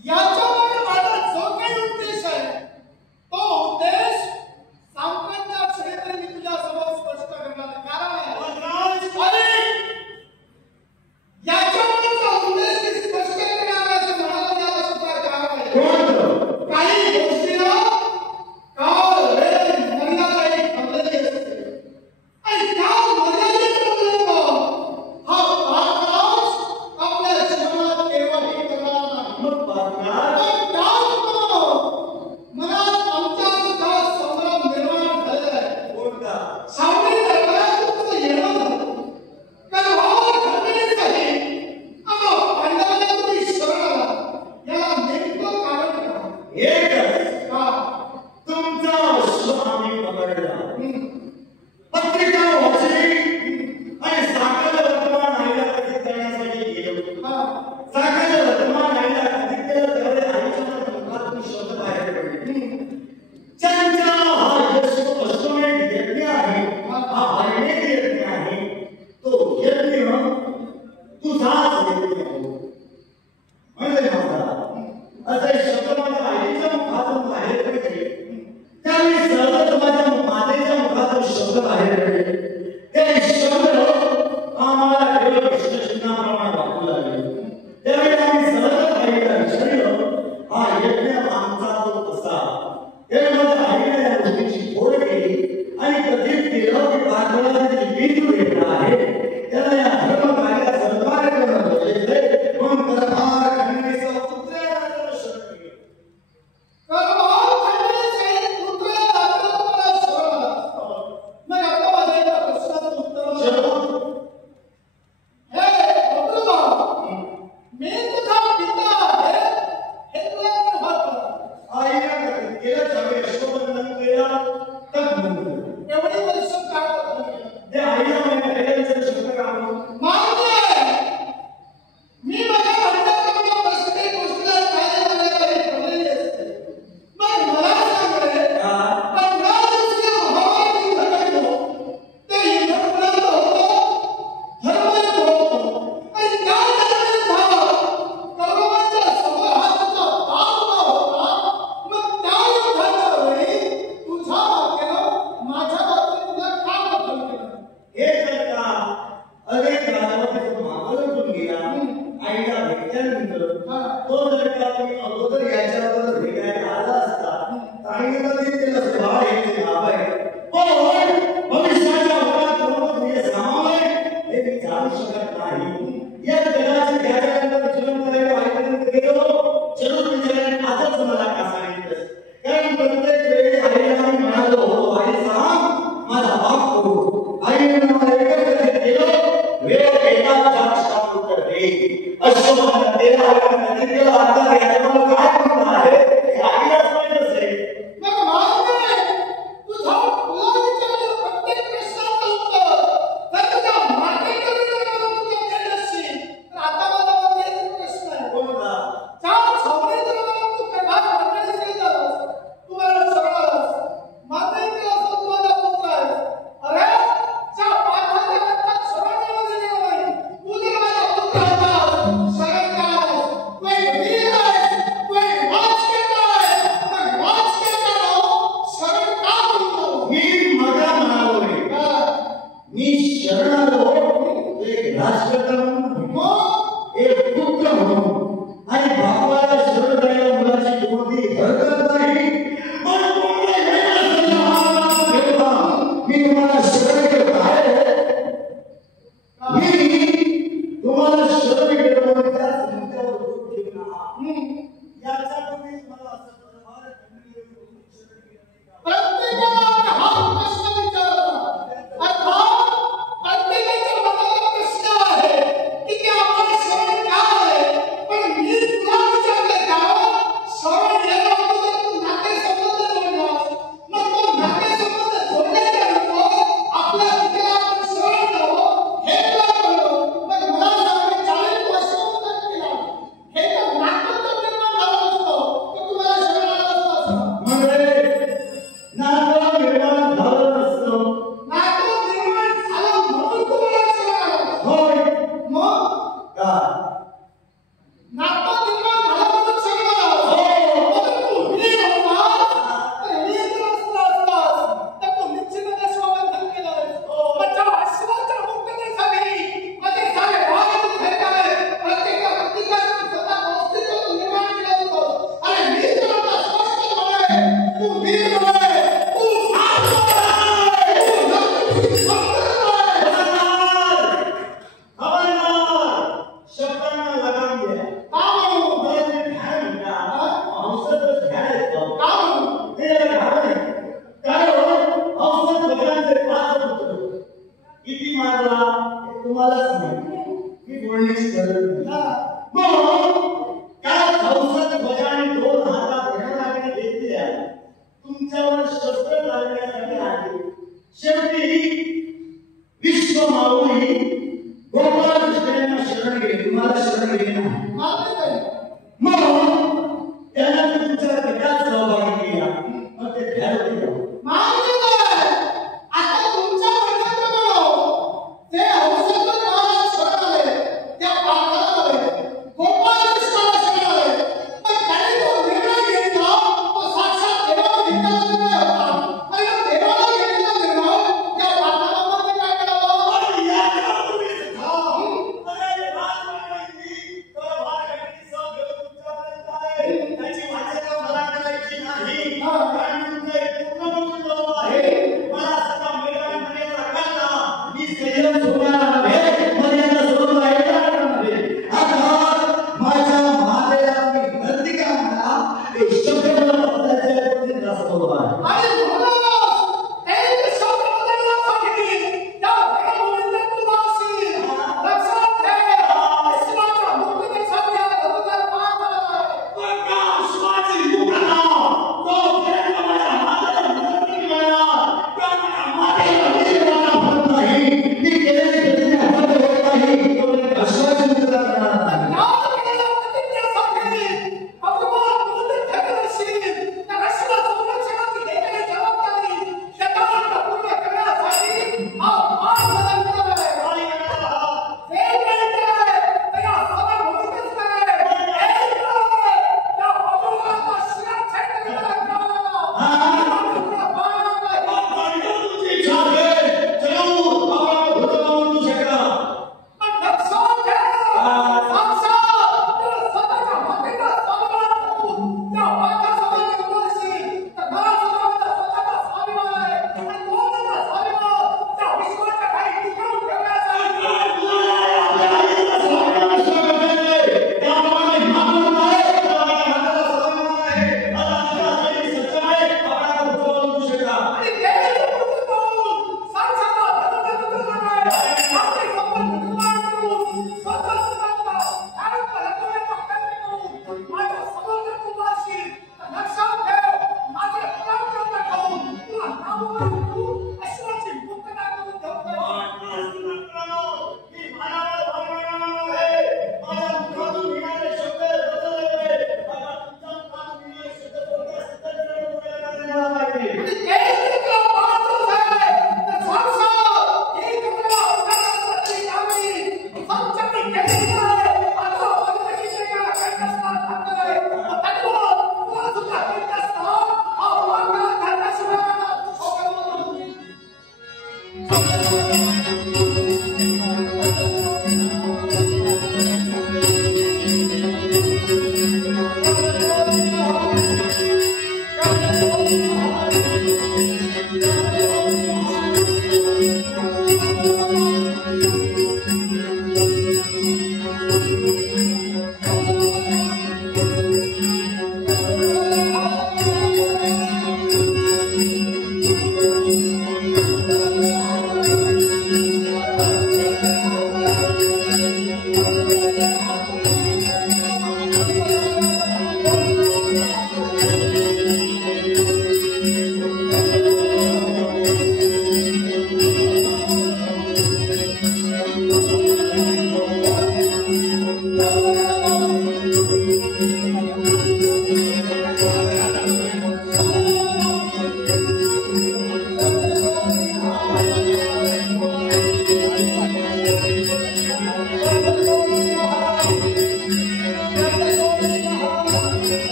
याच्यामध्ये माझा जो काही उद्देश आहे तो उद्देश सांगण्याचा क्षणी तरी मी तुझ्या समोर स्पष्ट करणार आहे. कारण याच्यावरचा उद्देश स्पष्ट करणार असं म्हणायला त्याला सुद्धा कारण आहे. काही गोष्टीला काळ वेळ मर्यादा एक ठरलेली असते आणि त्या मर्यादेपर्यंत हा पात्राच आपल्या जीवनात केव्हाही करणार नाही. पण त्याचबरोबर मनात आमच्या सुद्धा संग्राम निर्माण झालेला आहे. सावली दरबारातून येणं झालं कारण भावाला घटनेसाठी आम्हा पांडवांना तुम्ही शरण आला. याला नेमकं कारण काय? एकच का तुमचा अश्व आम्ही पकडला, पत्रिका वाचली आणि साखर वर्तमान आईला कथित करण्यासाठी गेलो. साखर वर्तमान आईला कथित केलं त्यावेळी आईच्या मुखातून शब्द बाहेर पडले. त्यांचा हा अश्वमेध यज्ञ आहे, हा हरिमेध यज्ञ आहे, तो यज्ञ तुझाच यज्ञ आहे म्हणजे माझा असे शब्द माझ्या आईच्या मुखातून बाहेर पडले. त्यावेळी सहजच माझ्या मातेच्या मुखातून शब्द बाहेर पडले. ते शब्द आम्हाला केवळ कृष्णचिन्हाप्रमाणे वाटू लागले. त्यावेळी आम्ही सहजच आईला विचारलं, हा यज्ञ आमचा तो कसा? त्यावेळी माझ्या आईने या गोष्टीची फोड केली आणि कथित केलं की पाठवणारा जे बीज वेगळं आहे त्याला या धर्म कार्यात सहकार्य करणं गरजेचं आहे. म्हणून करभार खंडणीचा पुत्र याला शरण गेले. करभार खंडणीचा एक पुत्र आपल्याला शरण आला. मग आता माझ्या एका प्रश्नाचं उत्तर हे बबलूबा, मी तुझा पिता आहे हे तुला निर्भर करा. आईला कथित केलं त्यावेळी अश्वबंधन केलं तर एवढी वर्ष काय केलं ते आईला माहिती आहे त्याचं शब्द काम मान्य आहे. मी माझ्या म्हणण्याप्रमाणे प्रत्येक गोष्टीला काय ठरलेली असते. मग मला सांग रे, 15 दिवसीय महाभारत युद्ध घडलं. ते युद्ध कुणाचं होतं? धर्मयुद्ध होतं. आणि त्या धर्मयुद्धात कौरवांच्या समोर हा तुझा बाप उभा होता. मग त्या युद्धाच्या वेळी तुझ्या मातेनं माझ्या बाबतीत तुला का बदल केला? हे जर का अनेक गावामध्ये मागवून गेला आईला भेटल्यानंतर तो जर का तुम्ही अगोदर याच्यावर भेटायला आला असता तर आईने बघितलेलं बाळ हे नाव आहे पण भविष्याच्या वरात बरोबर हे सामाव आहे हे मी जाणू शकत नाही. या जगाची त्याच्यानंतर जीवन करायला आईपर्यंत गेलो जरूर विचाराने आजच मला का सांगितलं कारण प्रत्येक वेळी आईला मी म्हणालो हो आई सांग माझा बाप कोण? आईने मला एकच केलं वेळ एका जागेवर उत्तर दे. अश्वबंधन तेला आईने केलं आता याच्यावर काय म्हणणं आहे हे आईलाच माहित असेल. मग मान्य आहे. तुला विचारलेलं प्रत्येक प्रश्नाचं उत्तर जर तुझ्या मातेकडे विचारलं तुला देत असशील तर आता माझा मध्ये एक प्रश्न आहे. कोणता? त्या छावणीत मला तू करभार खंडणीसाठी जातोस. तू मला शरण आलास. माते केलं असं तू माझा पुत्र आहेस. अरे ज्या पाठाच्या रक्तात शरण येऊ दिलेलं नाही तू जर माझा पुत्र होतास, शरण का आलास? तू एक वीर आहेस, तू एक राजकर्ता आहेस. मग राजकर्त्याला शरण का बोलतो? मी मगा म्हणालो रे मी शरण आलो एक राजकर्ता म्हणून मग एक पुत्र म्हणून आणि बापाला शरण द्यायला मुलाची कोणती हरकत नाही. पण कोणत्या वेळेला मी तुम्हाला शरण केलं आहे मी तुम्हाला शरण केलं म्हणून त्याच मुद्द्यावर जोर दिला. याचा तुम्ही मला असं करभार खंडणीवर शरण केलं नाही का? प्रत्येकाला हा प्रश्न विचारला. अर्थात प्रत्येकाच्या मनाला प्रश्न आहे की ते आपण शरण का आले. पण मी तुला विचारलं का तुमच्यावर शस्त्र लावण्यासाठी आले. शेवटी विश्व माऊली गोपाळ कृष्णांना शरण गेले. तुम्हाला शरण गेले नाही. मग त्याला तुमच्या पित्यात सहभागी केला. मग ते ध्यान केलं.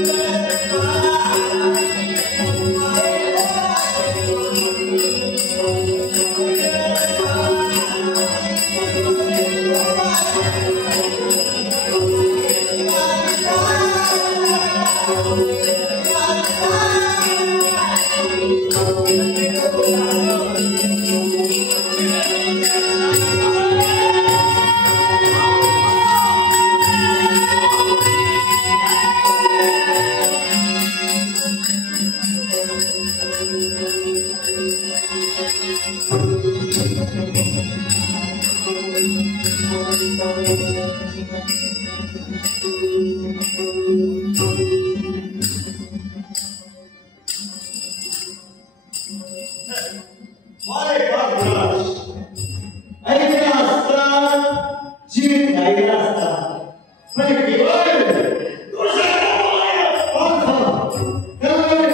Thank you. मारे बाबराज ऐकले असतात जीवित राहिला असतात पण केवळ तुझ्या पायात पाखा